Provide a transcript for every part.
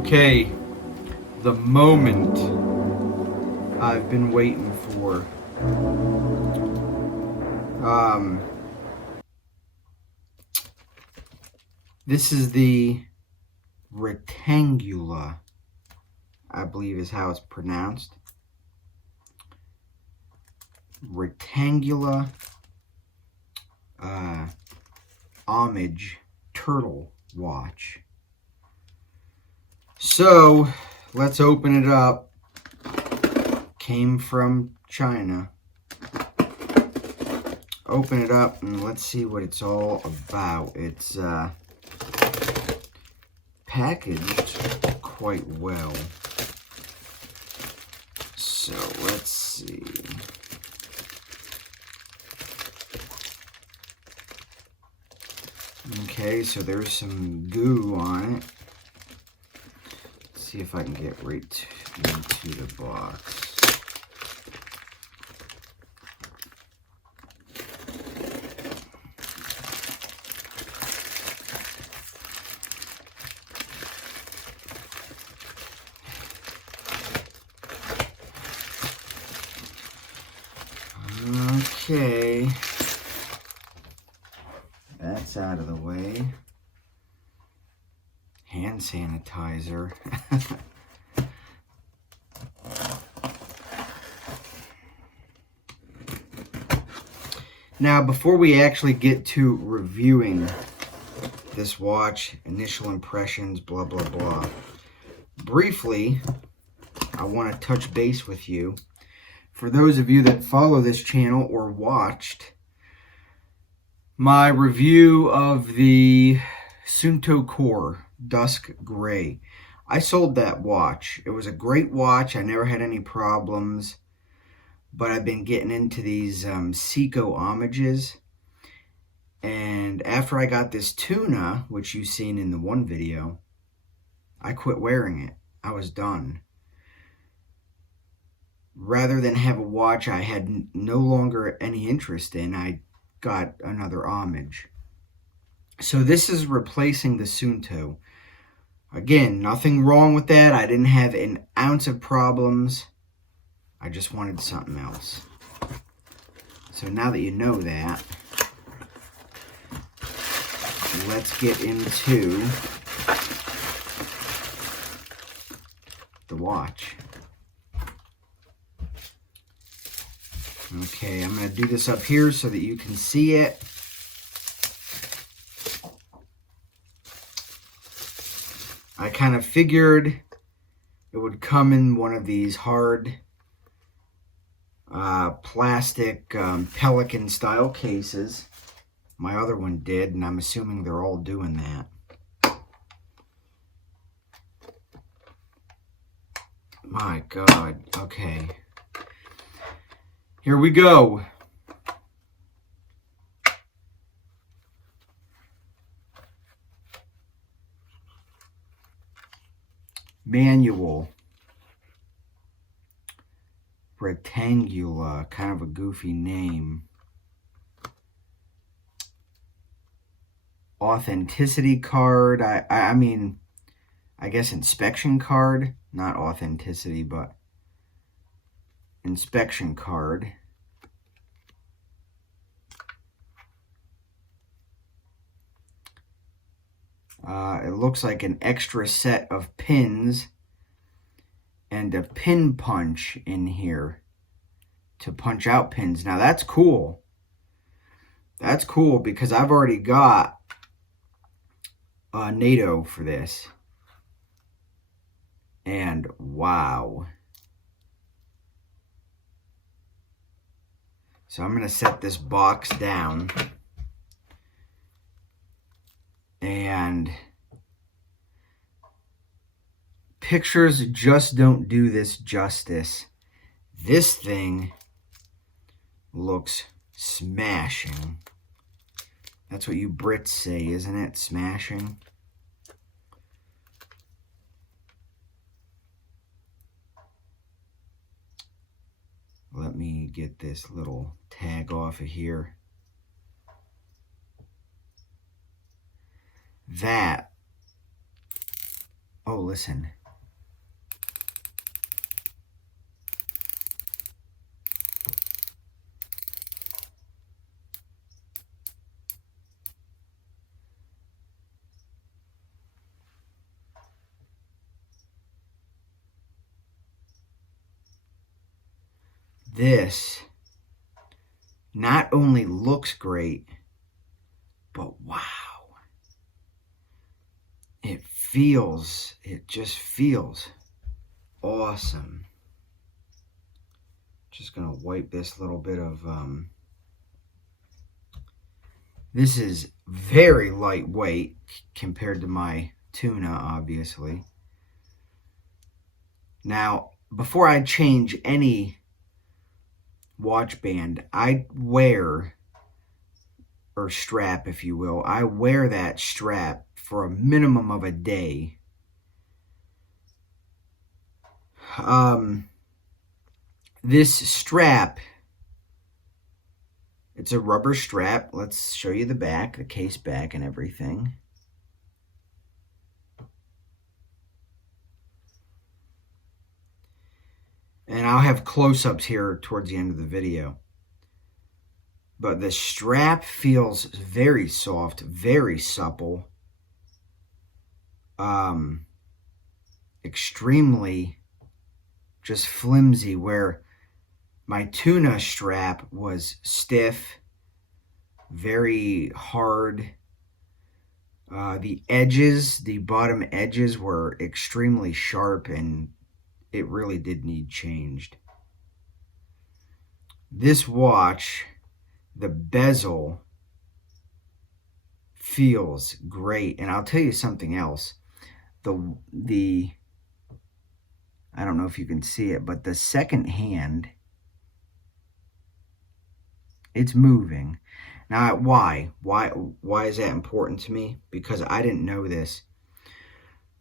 Okay, the moment I've been waiting for. This is the retangula, I believe is how it's pronounced. Retangula homage turtle watch. So let's open it up. Came from China. Open it up and let's see what it's all about. It's packaged quite well. So let's see. Okay, so there's some goo on it. Let's see if I can get right into the box. Okay, that's out of the way. Hand sanitizer. Now, before we actually get to reviewing this watch, initial impressions, blah, blah, blah, briefly, I want to touch base with you. For those of you that follow this channel or watched my review of the Suunto Core Dusk Gray, I sold that watch. It was a great watch. I never had any problems, but I've been getting into these Seiko homages. And after I got this tuna, which you've seen in the one video, I quit wearing it. I was done. Rather than have a watch I had no longer any interest in, I got another homage. So this is replacing the Suunto. Again, nothing wrong with that. I didn't have an ounce of problems. I just wanted something else. So now that you know that, let's get into the watch. Okay, I'm going to do this up here so that you can see it. I kind of figured it would come in one of these hard plastic Pelican style cases. My other one did, and I'm assuming they're all doing that. My God, okay. Here we go. Manual. Retangula, kind of a goofy name. Authenticity card. I mean, I guess inspection card. Not authenticity, but inspection card. It looks like an extra set of pins and a pin punch in here to punch out pins. Now that's cool. That's cool because I've already got NATO for this. And wow. So I'm going to set this box down. And pictures just don't do this justice. This thing looks smashing. That's what you Brits say, isn't it? Smashing. Let me get this little tag off of here. That Oh, listen. This not only looks great, but wow. It just feels awesome. Just gonna wipe this little bit of, this is very lightweight compared to my tuna, obviously. Now, before I change any watch band, I wear, or strap if you will, I wear that strap for a minimum of a day. This strap, it's a rubber strap. Let's show you the back, the case back and everything. And I'll have close-ups here towards the end of the video. But the strap feels very soft, very supple. Extremely just flimsy, where my tuna strap was stiff, very hard. The edges, the bottom edges were extremely sharp, and it really did need changed. This watch, the bezel feels great. And I'll tell you something else. I don't know if you can see it, but the second hand, it's moving. Now, why is that important to me? Because I didn't know this.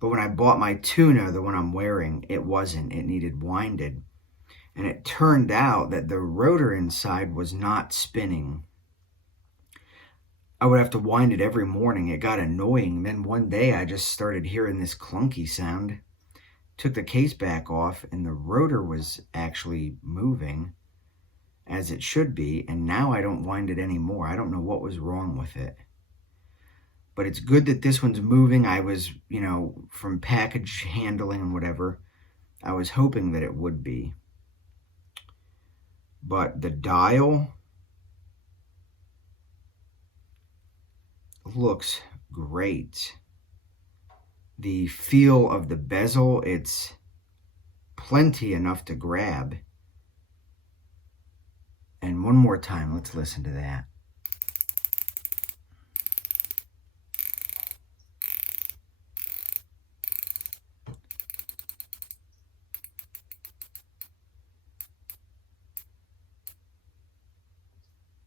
But when I bought my tuna, the one I'm wearing, it wasn't. It needed winded. And it turned out that the rotor inside was not spinning. I would have to wind it every morning. It got annoying. Then one day I just started hearing this clunky sound. Took the case back off, and the rotor was actually moving as it should be. And now I don't wind it anymore. I don't know what was wrong with it. But it's good that this one's moving. I was, from package handling and whatever, I was hoping that it would be. But the dial looks great. The feel of the bezel, it's plenty enough to grab. And one more time, let's listen to that.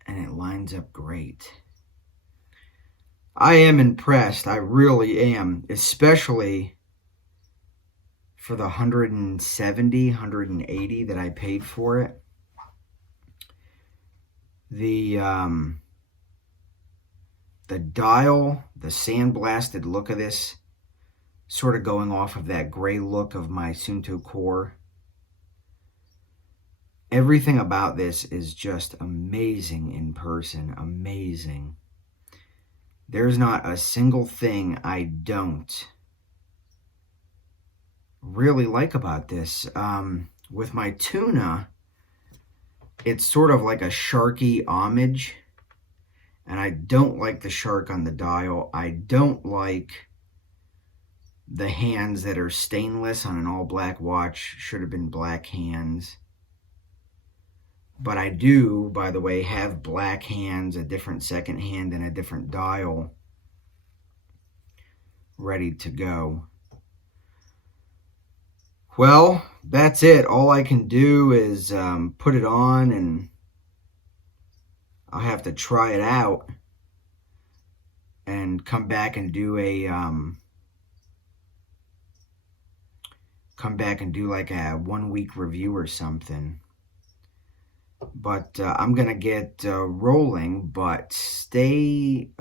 And it lines up great. I am impressed. I really am, especially for the $170, $180 that I paid for it. The dial, the sandblasted look of this, sort of going off of that gray look of my Sunto core. Everything about this is just amazing in person. Amazing. There's not a single thing I don't really like about this. With my tuna, it's sort of like a sharky homage. And I don't like the shark on the dial. I don't like the hands that are stainless on an all-black watch. Should have been black hands. But I do, by the way, have black hands, a different second hand, and a different dial ready to go. Well, that's it. All I can do is put it on, and I'll have to try it out and come back and do like a 1-week review or something. But I'm gonna get rolling. But stay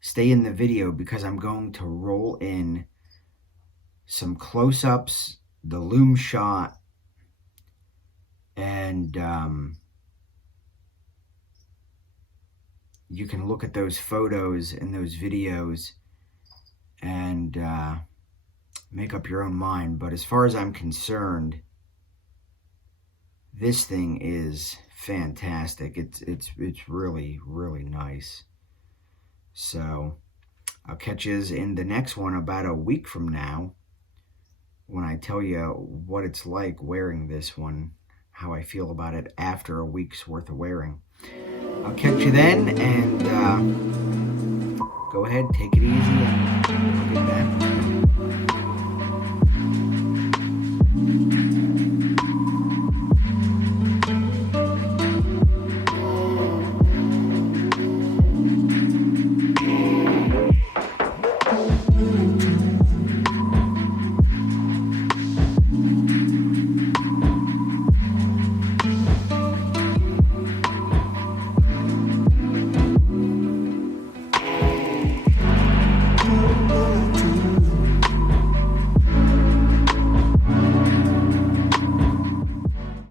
stay in the video because I'm going to roll in some close-ups, the loom shot, and you can look at those photos and those videos and make up your own mind. But as far as I'm concerned, this thing is fantastic. It's really, really nice. So I'll catch you in the next one about a week from now when I tell you what it's like wearing this one, how I feel about it after a week's worth of wearing. I'll catch you then, and go ahead, take it easy, and I'll get back.